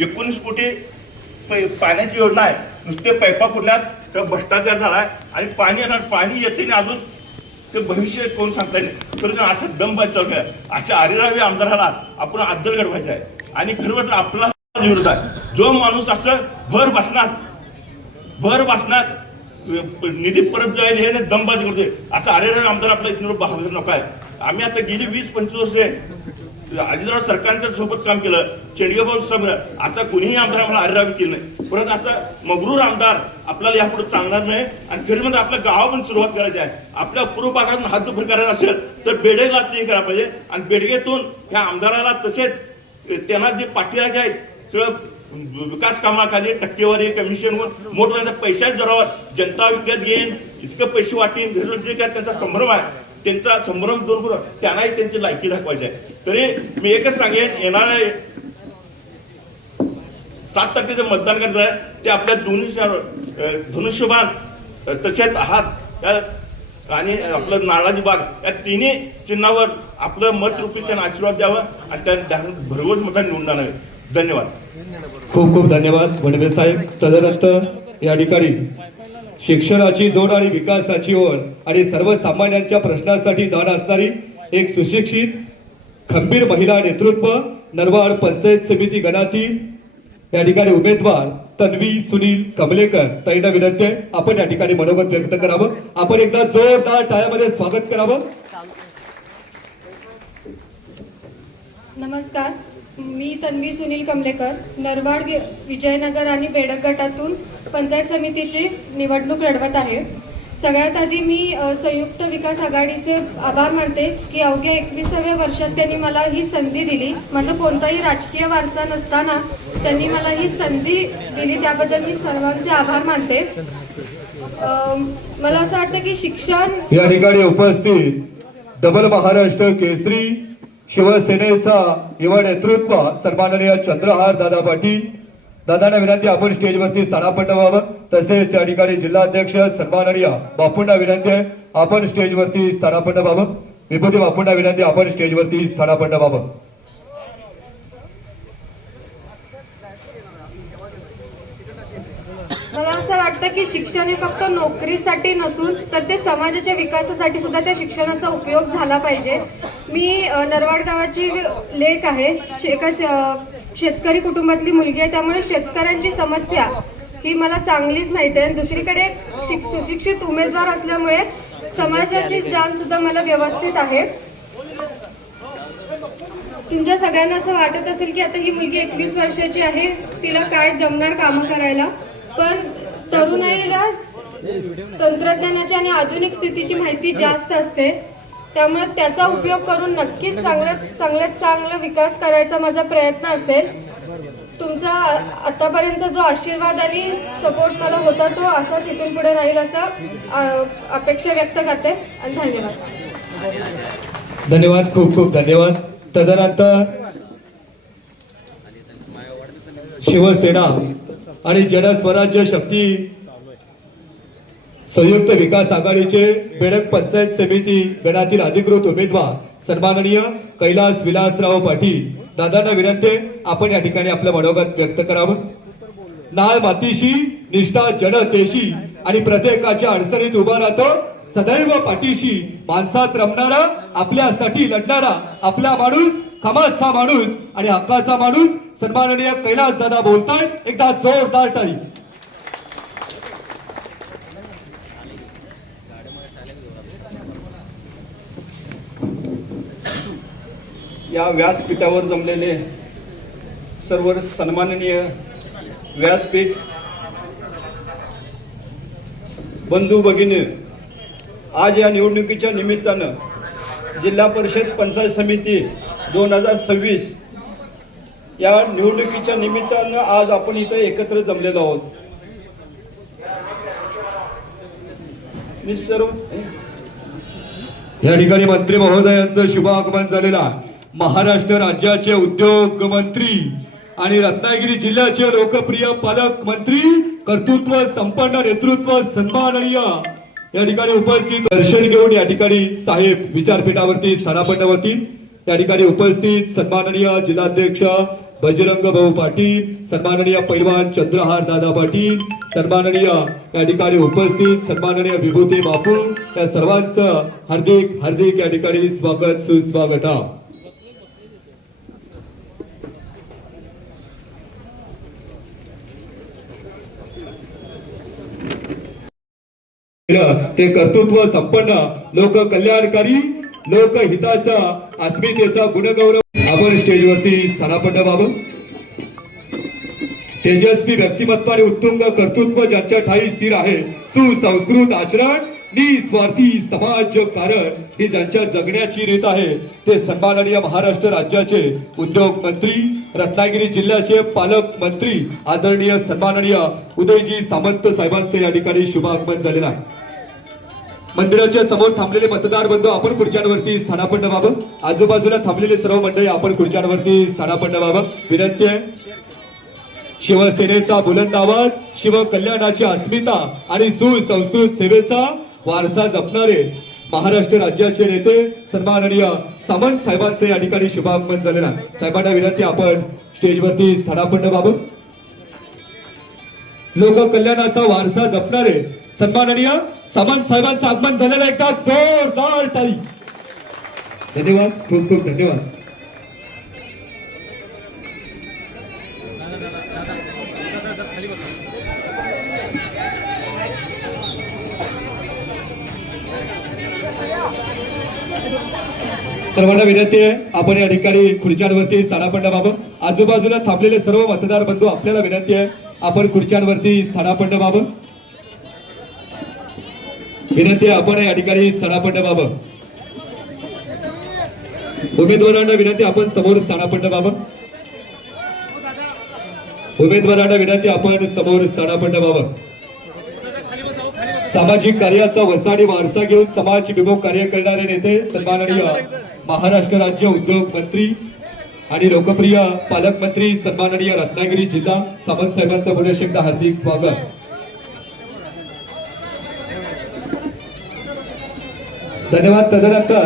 एकोणीस कोटी पै- पाण्याची योजना आहे. नुसते पैपा फुटल्यात तर भ्रष्टाचार आहे आणि पाणी येणार पाणी येते नाही अजून. ते भविष्य कोण सांगता येईल तर असं दम चालू आहे अशा आमदार आमदाराला आपण अद्दल घडवायचं आहे. आणि खरं तर आपला विरोध आहे. जो माणूस असं भर बसणार भर बसणार निधी परत जाईल हे दमबाजी करतोय. असं आरेरावी आमदार आपल्या इथून भाग नको आहे आम्ही आता गेली वीस पंचवीस वर्षे अजितराव सरकारच्या सोबत काम केलं चेडगेबाबू सब आता कुणीही आमदार आम्हाला आरेरावी केलं नाही. परत आता मगरूर आमदार आपल्याला यापुढे चालणार नाही आणि खरी म्हणजे आपल्या गावातून सुरुवात करायची आहे. आपल्या पूर्व भागातून हात दुफर करायचा असेल तर बेडेलाच हे करायला पाहिजे. आणि बेडगेतून ह्या आमदाराला तसेच त्यांना जे पाठीराखे आहेत सगळं विकास कामाखाली टक्केवारी कमिशनवर मोठमोठ्या पैशाच्या जोरावर जनता विकत घेईन इतकं पैसे वाटेन जे काय त्यांचा संभ्रम आहे त्यांचा संभ्रम दूर करून त्यांनाही त्यांची लायकी दाखवायची आहे. तरी मी एकच सांगेन येणारे सात तारखेचं मतदान करायचं आहे. ते आपल्या दोन्ही धनुष्यबाण तसेच हात आणि आपलं नाराजी बाग या तिन्ही चिन्हावर आपलं मत रूपी त्यांना आशीर्वाद द्यावा आणि त्या भरघोस मतांनी निवडून जाणार धन्यवाद. खूप खूप धन्यवाद वणवे साहेब. तदनंतर या ठिकाणी शिक्षणाची जोड आणि विकासाची ओढ आणि सर्वसामान्यांच्या प्रश्नासाठी जाण असणारी एक सुशिक्षित खंबीर महिला नेतृत्व नरवाड पंचायत समिती गणातील या ठिकाणी उमेदवार तन्वी सुनील कमलेकर. ताईंना विनंती आहे आपण या ठिकाणी मनोगत व्यक्त करावं. आपण एकदा जोरदार टाळ्यामध्ये स्वागत करावं. नमस्कार. मी तन्वी सुनील कमलेकर नरवाड विजयनगर आणि बेडक गटातून पंचायत समितीची निवडणूक लढवत आहे. सगळ्यात आधी मी संयुक्त विकास आघाडीचे आभार मानते की अवघ्या एकविसाव्या वर्षात त्यांनी मला ही संधी दिली. माझा कोणताही राजकीय वारसा नसताना त्यांनी मला ही संधी दिली त्याबद्दल मी सर्वांचे आभार मानते. मला असं वाटतं की शिक्षण या ठिकाणी उपस्थित डबल महाराष्ट्र केसरी शिवसेनेचा युवा नेतृत्व सन्माननीय चंद्रहार दादा पाटील. दादांना विनंती आपण स्टेजवरती स्थानापन्न व्हावं. तसेच या ठिकाणी जिल्हाध्यक्ष सन्माननीय बापूंना विनंती आहे आपण स्टेजवरती स्थानापन्न व्हावं. विभूती बापूंना विनंती आपण स्टेजवरती स्थानापन्न व्हावं. मला असं वाटतं की शिक्षण हे फक्त नोकरीसाठी नसून तर ते समाजाच्या विकासासाठी सुद्धा त्या शिक्षणाचा उपयोग झाला पाहिजे. मी नरवाड गावाची लेख आहे. शे- एका श- शेतकरी कुटुंबातली मुलगी आहे. त्यामुळे शेतकऱ्यांची समस्या ही मला चांगलीच माहिती आहे. दुसरीकडे शिक- सुशिक्षित उमेदवार असल्यामुळे समाजाची जाण सुद्धा मला व्यवस्थित आहे. तुमच्या सगळ्यांना असं वाटत असेल की आता ही मुलगी एकवीस वर्षाची आहे तिला काय जमणार कामं करायला? पण तरुणाईला तंत्रज्ञानाची आणि आधुनिक स्थितीची माहिती जास्त असते. त्यामुळे त्याचा उपयोग करून नक्कीच चांगल्यात चांगल्यात चांगला विकास करायचा माझा प्रयत्न असेल. तुमचा आतापर्यंत जो आशीर्वाद आणि सपोर्ट मला होता तो असाच इथून पुढे राहील असं अपेक्षा व्यक्त करते आणि धन्यवाद. धन्यवाद खूप खूप धन्यवाद. तदनंतर शिवसेना आणि जनस्वराज्य शक्ती संयुक्त विकास आघाडीचे बेडक पंचायत समिती गणातील अधिकृत उमेदवार सन्माननीय कैलास विलासराव पाटील. दादांना विनंती आपण या ठिकाणी आपलं मनोगत व्यक्त करावं. नाळ मातीशी निष्ठा जनतेशी आणि प्रत्येकाच्या अडचणीत उभा राहतो सदैव पाठीशी माणसात रमणारा आपल्यासाठी लढणारा आपला माणूस खमाचा माणूस आणि हक्काचा माणूस सन्माननीय कैलास दादा बोलतायत एकदा जोरदार टाळी. या व्यासपीठावर जमलेले सर्व सन्माननीय व्यासपीठ बंधू भगिनी आज या निवडणुकीच्या निमित्तानं जिल्हा परिषद पंचायत समिती दोन हजार सव्वीस या निवडणुकीच्या निमित्तानं आज आपण इथं एकत्र जमलेलो आहोत. मी सर्व या ठिकाणी मंत्री महोदयांचं शुभ आगमन झालेला महाराष्ट्र राज्याचे उद्योग मंत्री आणि रत्नागिरी जिल्ह्याचे लोकप्रिय पालक मंत्री कर्तृत्व संपन्न नेतृत्व सन्माननीय या ठिकाणी उपस्थित दर्शन घेऊन या ठिकाणी साहेब विचारपीठावरती स्थानापन्न त्या या ठिकाणी उपस्थित सन्माननीय जिल्हाध्यक्ष बजरंग भाऊ पाटील सन्माननीय पैलवान चंद्रहार दादा पाटील सन्माननीय या ठिकाणी उपस्थित सन्माननीय विभूती बापू या सर्वांचं हार्दिक हार्दिक या ठिकाणी स्वागत सुस्वागत ते कर्तृत्व संपन्न लोक कल्याणकारी लोकहिताचा अस्मितेचा गुणगौरव. आपण स्टेजवरती स्थानापन्न व्हावं. तेजस्वी व्यक्तिमत्व आणि उत्तुंग कर्तृत्व ज्यांच्या ठाई स्थिर आहे सुसंस्कृत आचरण निस्वार्थी समाज कारण ही ज्यांच्या जगण्याची रीत आहे ते सन्माननीय महाराष्ट्र राज्याचे उद्योग मंत्री रत्नागिरी जिल्ह्याचे पालक मंत्री आदरणीय सन्माननीय उदयजी सामंत साहेबांचे या ठिकाणी शुभागमन झालेलं आहे. मंदिराच्या समोर थांबलेले मतदार बंधू आपण खुर्च्यांवरती स्थानापन्न व्हावं. आजूबाजूला थांबलेले सर्व मंडळी आपण खुर्च्यांवरती स्थानापन्न व्हावं. विनंती आहे. शिवसेनेचा बुलंद आवाज शिवकल्याणाची अस्मिता आणि सुसंस्कृत सेवेचा वारसा जपणारे महाराष्ट्र राज्याचे नेते सन्माननीय सामंत साहेबांचे या ठिकाणी शुभागमन झालेलं आहे. साहेबांना विनंती आपण स्टेजवरती स्थानापन्न व्हावं. लोक कल्याणाचा वारसा जपणारे सन्माननीय सामंत साहेबांचं आगमन झालेलं आहे का? जोरदार टाळी. धन्यवाद. खूप खूप धन्यवाद. सर्वांना विनंती आहे आपण या ठिकाणी खुर्च्यांवरती स्थानापन्न व्हावं आजूबाजूला थांबलेले सर्व मतदार बंधू आपल्याला विनंती आहे आपण खुर्च्यांवरती स्थानापन्न व्हावं विनंती आहे आपण या ठिकाणी स्थानापन्न व्हावं. उमेदवारांना विनंती आपण समोर स्थानापन्न व्हावं. उमेदवारांना विनंती आपण समोर स्थानापन्न व्हावं. सामाजिक कार्याचा वसाडी वारसा घेऊन समाज विमुख कार्य करणारे नेते सन्माननीय महाराष्ट्र राज्य उद्योग मंत्री आणि लोकप्रिय पालकमंत्री सन्माननीय रत्नागिरी जिल्हा सामंत साहेबांचं पुन्हा एकदा हार्दिक स्वागत. धन्यवाद तदनंतर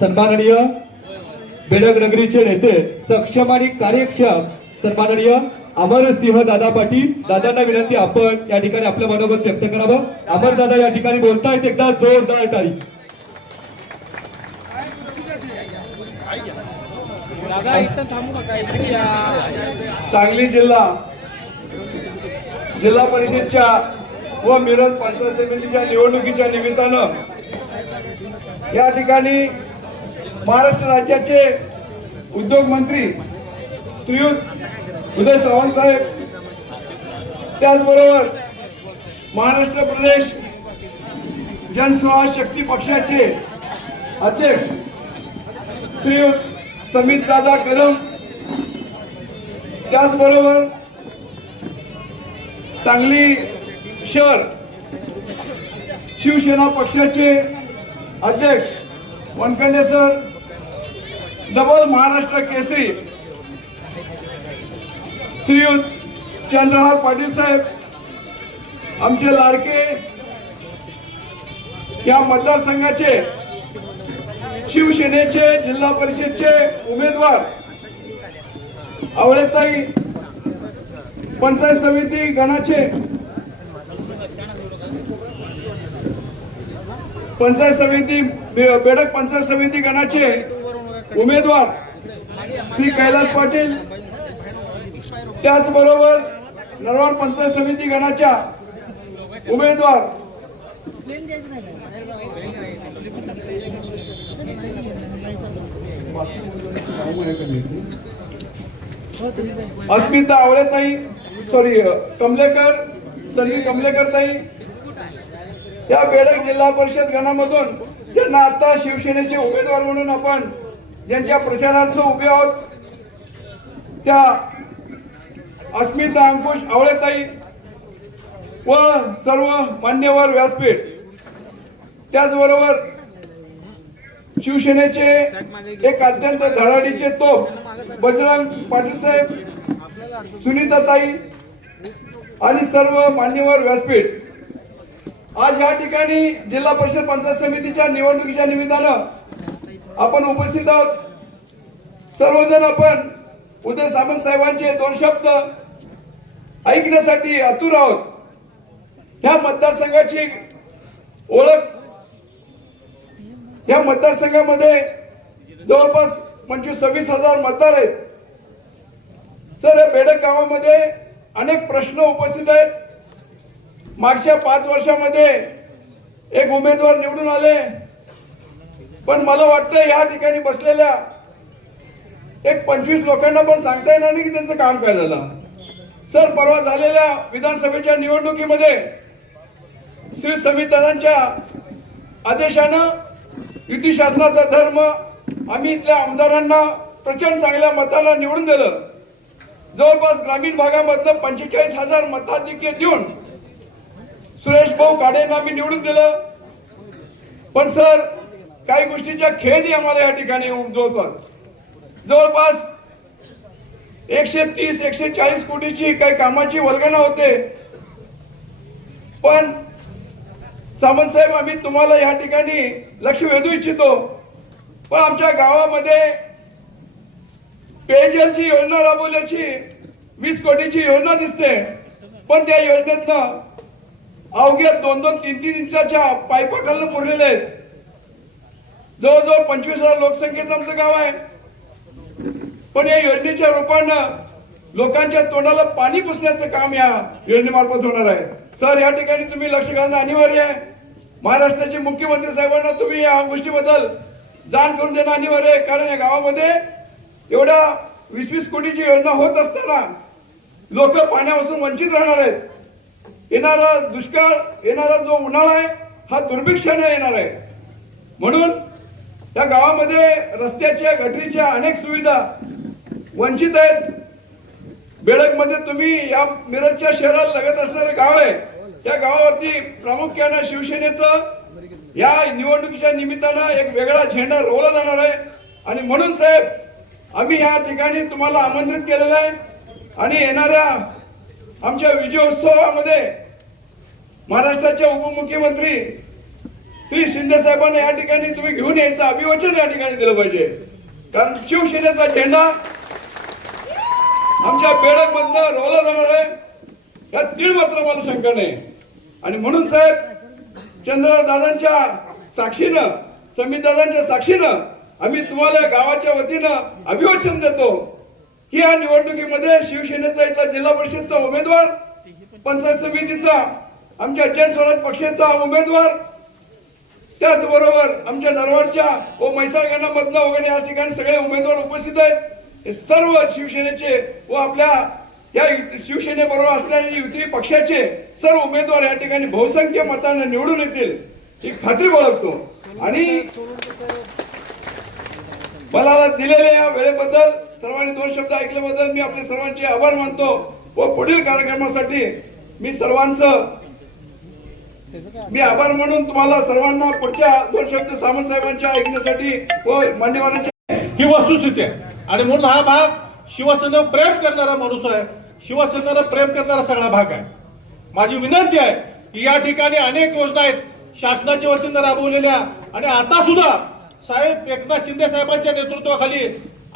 सन्माननीय बेडग नगरीचे नेते सक्षम आणि कार्यक्षम सन्माननीय अमरसिंह दादा पाटील. दादांना विनंती आपण या ठिकाणी आपलं मनोगत व्यक्त करावं. अमर दादा या ठिकाणी बोलतायत एकदा जोरदार टाळी. सांगली जिल्हा जिल्हा परिषदच्या व मिरज पंचायत समितीच्या निवडणुकीच्या निमित्तानं या ठिकाणी महाराष्ट्र राज्याचे उद्योग मंत्री श्रीयुत उदय सावंत साहेब त्याचबरोबर महाराष्ट्र प्रदेश जनसमाज शक्ती पक्षाचे अध्यक्ष श्रीयुत समित दादा कदम त्याचबरोबर सांगली शहर शिवसेना पक्षाचे अध्यक्ष वनखंडे सर डबल महाराष्ट्र केसरी श्रीयुत चंद्रहार पाटील साहेब आमचे लाडके या मतदारसंघाचे शिवसेनेचे जिल्हा परिषदचे उमेदवार आवळेताई पंचायत समिती गणाचे पंचायत समिती बे- बेडक पंचायत समिती गणाचे उमेदवार श्री कैलास पाटील. त्याचबरोबर नरवाड पंचायत समिती गणाच्या उमेदवार अस्मिता आवळेताई सॉरी कमलेकर तन्वी कमलेकर ताई या बेडक जिल्हा परिषद गणामधून ज्यांना आता शिवसेनेचे उमेदवार म्हणून आपण ज्यांच्या प्रचारार्थ उभे आहोत त्या अस्मिता अंकुश आवळेताई व सर्व मान्यवर व्यासपीठ. त्याचबरोबर शिवसेनेचे एक अत्यंत धडाडीचे तोप बजरंग पाटील साहेब सुनीताताई आणि सर्व मान्यवर व्यासपीठ. आज या ठिकाणी जिल्हा परिषद पंचायत समितीच्या निवडणुकीच्या निमित्तानं आपण उपस्थित आहोत. सर्वजण आपण उदय सामंत साहेबांचे दोन शब्द ऐकण्यासाठी आतुर आहोत. ह्या मतदारसंघाची ओळख या मतदारसंघामध्ये जवळपास पंचवीस सव्वीस हजार मतदार आहेत. सर या बेडक गावामध्ये अनेक प्रश्न उपस्थित आहेत. मागच्या पाच वर्षामध्ये एक उमेदवार निवडून आले. पण मला वाटतं या ठिकाणी बसलेल्या एक पंचवीस लोकांना पण सांगता येणार नाही की त्यांचं काम काय झालं. सर परवा झालेल्या विधानसभेच्या निवडणुकीमध्ये श्री संविधानांच्या आदेशानं युती शासनाचा धर्म आम्ही इथल्या आमदारांना प्रचंड चांगल्या मताला निवडून दिलं. जवळपास ग्रामीण भागामधलं पंचेचाळीस हजार मताधिक्य देऊन सुरेश भाऊ काडेंना आम्ही निवडून दिलं. पण सर काही गोष्टीच्या खेळही आम्हाला या ठिकाणी जवळपास जवळपास एकशे तीस एकशे चाळीस कोटीची काही कामाची वल्गना होते. पण सामंत साहेब आम्ही तुम्हाला या ठिकाणी लक्ष वेधू इच्छितो. पण आमच्या गावामध्ये पेयजलची योजना राबवल्याची वीस कोटीची योजना दिसते. पण त्या योजनेतनं अवघ्या दोन दोन तीन तीन इंचाच्या पाईपा पुरलेले आहेत. जवळजवळ पंचवीस हजार लोकसंख्येचं आमचं गाव आहे. पण या योजनेच्या रूपानं लोकांच्या तोंडाला पाणी पुसण्याचं काम या योजनेमार्फत होणार आहे. सर या ठिकाणी तुम्ही लक्ष घालणं अनिवार्य आहे. महाराष्ट्राचे मुख्यमंत्री साहेबांना तुम्ही या गोष्टीबद्दल जाण करून देणं अनिवार्य आहे. कारण या गावामध्ये एवढ्या वीस वीस कोटीची योजना होत असताना लोक पाण्यापासून वंचित राहणार आहेत. येणारा दुष्काळ येणारा जो उन्हाळा आहे हा दुर्भिक्षाने येणार आहे. म्हणून त्या गावामध्ये रस्त्याच्या गटरीच्या अनेक सुविधा वंचित आहेत. बेळकमध्ये तुम्ही या मिरजच्या शहराला लगत असणारे गाव आहे. त्या गावावरती प्रामुख्यानं शिवसेनेचं या निवडणुकीच्या निमित्तानं एक वेगळा झेंडा रोवला जाणार आहे. आणि म्हणून साहेब आम्ही या ठिकाणी तुम्हाला आमंत्रित केलेलं आहे. आणि येणाऱ्या आमच्या विजयोत्सवामध्ये महाराष्ट्राचे उपमुख्यमंत्री श्री शिंदे साहेबांना या ठिकाणी तुम्ही घेऊन यायचं अभिवचन या ठिकाणी दिलं पाहिजे. कारण शिवसेनेचा झेंडा आमच्या बेडक मधनं रोवला जाणार आहे. यात तीळ मात्र मला शंका नाही. आणि म्हणून साहेब चंद्रदादांच्या साक्षीनं समीर दादांच्या साक्षीनं आम्ही तुम्हाला गावाच्या वतीनं अभिवचन देतो. की या निवडणुकीमध्ये शिवसेनेचा इथला जिल्हा परिषदचा उमेदवार पंचायत समितीचा आमच्या जन स्वराज पक्षाचा उमेदवार त्याचबरोबर आमच्या नरवाडच्या व म्हैसाळ मधला वगैरे या ठिकाणी सगळे उमेदवार उपस्थित आहेत. हे सर्व शिवसेनेचे व आपल्या या शिवसेनेबरोबर असणारे युती पक्षाचे सर्व उमेदवार या ठिकाणी बहुसंख्य मतांना निवडून येतील ही खात्री बाळगतो. आणि मला दिलेल्या या वेळेबद्दल सर्वांनी दोन शब्द ऐकल्याबद्दल मी आपले सर्वांचे आभार मानतो व पुढील कार्यक्रमासाठी मी सर्वांचं मी आभार म्हणून तुम्हाला सर्वांना पुढच्या दोन शब्द सामंत साहेबांच्या ऐकण्यासाठी व मान्यवरांच्या ही वस्तुस्थिती आहे. आणि म्हणून हा भाग शिवसेनेवर प्रेम करणारा माणूस आहे. शिवसेनेवर प्रेम करणारा सगळा भाग आहे. माझी विनंती आहे की या ठिकाणी अनेक योजना आहेत. शासनाच्या वतीनं राबवलेल्या. आणि आता सुद्धा साहेब एकनाथ शिंदे साहेबांच्या नेतृत्वाखाली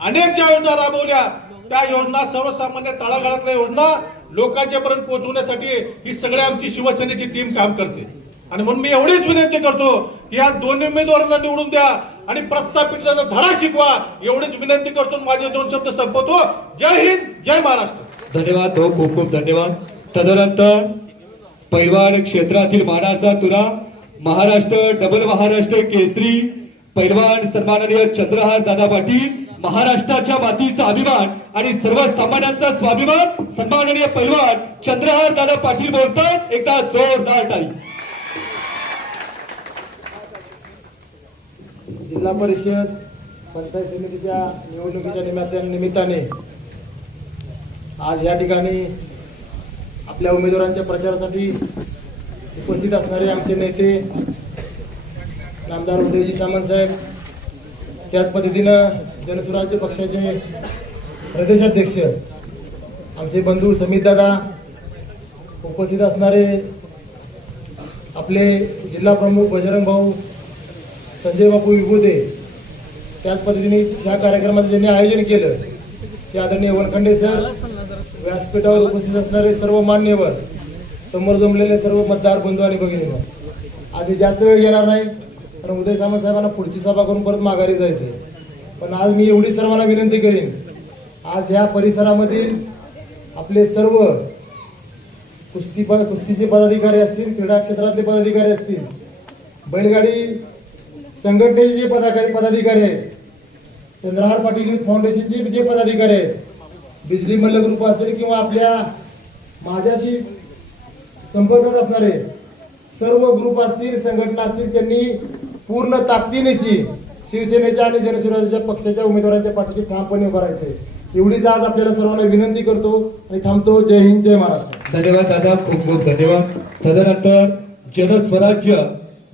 अनेक ज्या योजना राबवल्या त्या योजना सर्वसामान्य तळागाळातल्या योजना लोकांच्या पर्यंत पोहोचवण्यासाठी ही सगळ्या आमची शिवसेनेची टीम काम करते. आणि म्हणून मी एवढीच विनंती करतो की या दोन्ही उमेदवारांना निवडून द्या आणि प्रस्थापित धडा शिकवा एवढीच विनंती करतो आणि माझे दोन शब्द संपवतो. जय हिंद जय महाराष्ट्र. धन्यवाद भाऊ खूप खूप धन्यवाद. तदनंतर पैलवान क्षेत्रातील मानाचा तुरा महाराष्ट्र डबल महाराष्ट्र केसरी पैलवान सन्माननीय चंद्रहार दादा पाटील महाराष्ट्राच्या मातीचा अभिमान आणि सर्वसामान्यांचा स्वाभिमान सन्माननीय पैलवान चंद्रहार दादा पाटील बोलतात. एकदा जोरदार टाई. जिल्हा परिषद पंचायत समितीच्या निवडणुकीच्या निमित्ता निमित्ताने आज या ठिकाणी आपल्या उमेदवारांच्या प्रचारासाठी उपस्थित असणारे आमचे नेते नामदार उदयजी सामंत साहेब त्याच पद्धतीनं जनसुराज्य पक्षाचे प्रदेशाध्यक्ष आमचे बंधू समित दादा उपस्थित असणारे आपले जिल्हा प्रमुख बजरंग भाऊ संजय बापू विभूते त्याच पद्धतीने ह्या कार्यक्रमाचं ज्यांनी आयोजन केलं ते आदरणीय वनखंडे सर व्यासपीठावर उपस्थित असणारे सर्व मान्यवर समोर जमलेले सर्व मतदार बंधू आणि भगिनी आज मी जास्त वेळ घेणार नाही. कारण उदय सामंत साहेबांना पुढची सभा करून परत माघारी जायचंय. पण आज मी एवढी सर्वांना विनंती करेन आज ह्या परिसरामधील आपले सर्व कुस्ती प- कुस्तीचे पदाधिकारी असतील क्रीडा क्षेत्रातले पदाधिकारी असतील बैलगाडी संघटनेचे जे पदाधिकारी पदाधिकारी आहेत चंद्रहार पाटील फाउंडेशनचे जे पदाधिकारी आहेत बिजली मल्ल ग्रुप असेल किंवा आपल्या माझ्याशी संपर्कात असणारे सर्व ग्रुप असतील संघटना असतील त्यांनी पूर्ण ताकदीनिशी शिवसेनेच्या आणि जनसुराज्याच्या पक्षाच्या उमेदवारांच्या पाठीशी ठामपणे उभं राहायचंय एवढीच आज आपल्याला सर्वांना विनंती करतो आणि थांबतो. जय हिंद जय महाराष्ट्र. धन्यवाद दादा खूप खूप धन्यवाद. तदनंतर जनस्वराज्य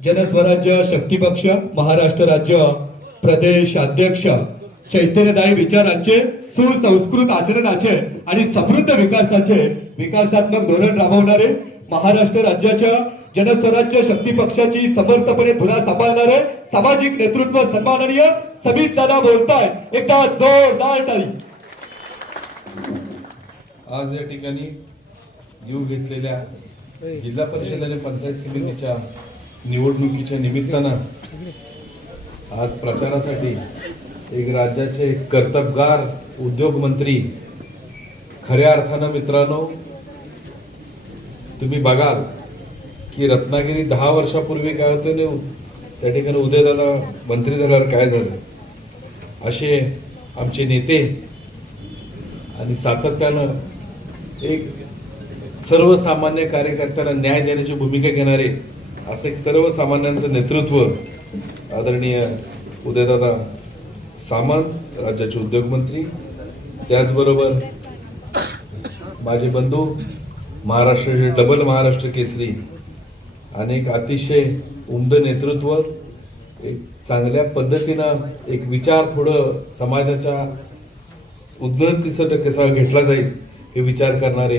जनस्वराज्य शक्ती पक्ष महाराष्ट्र राज्य प्रदेश अध्यक्ष चैतन्यदायी विचारांचे सुसंस्कृत आचरणाचे आणि समृद्ध विकासाचे विकासात्मक धोरण राबवणारे महाराष्ट्र राज्याच्या जनस्वराज्य शक्ती पक्षाची समर्थपणे धुरा सांभाळणारे सामाजिक नेतृत्व सन्माननीय समित दादा बोलताय. एकदा जोरदार टाळी. आज या ठिकाणी जीव घेतलेल्या जिल्हा परिषद आणि पंचायत समितीच्या निवडणुकीच्या निमित्तानं आज प्रचारासाठी एक राज्याचे कर्तबगार उद्योगमंत्री खऱ्या अर्थानं मित्रांनो तुम्ही बघाल की रत्नागिरी दहा वर्षापूर्वी काय होतं ना त्या ठिकाणी उदयदादा मंत्री झाल्यावर काय झालं? असे आमचे नेते आणि सातत्यानं एक सर्वसामान्य कार्यकर्त्यांना न्याय देण्याची भूमिका घेणारे असे एक सर्वसामान्यांचं नेतृत्व आदरणीय उदयदादा सामंत राज्याचे उद्योगमंत्री त्याचबरोबर माझे बंधू महाराष्ट्र डबल महाराष्ट्र केसरी. आणि एक अतिशय उमद नेतृत्व एक चांगल्या पद्धतीनं एक विचार पुढं समाजाच्या उन्नतीसाठी कसा घेतला जाईल हे विचार करणारे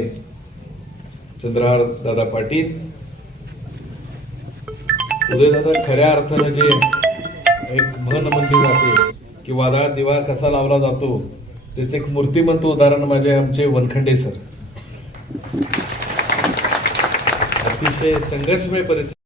चंद्रहार दादा पाटील. उदयदादा खऱ्या अर्थानं जे एक म्हण म्हणली जाते की वादळात दिवा कसा लावला जातो त्याचे एक मूर्तिमंत उदाहरण माझे आमचे Vankhande sir. अतिशय संघर्षमय परिस्थिती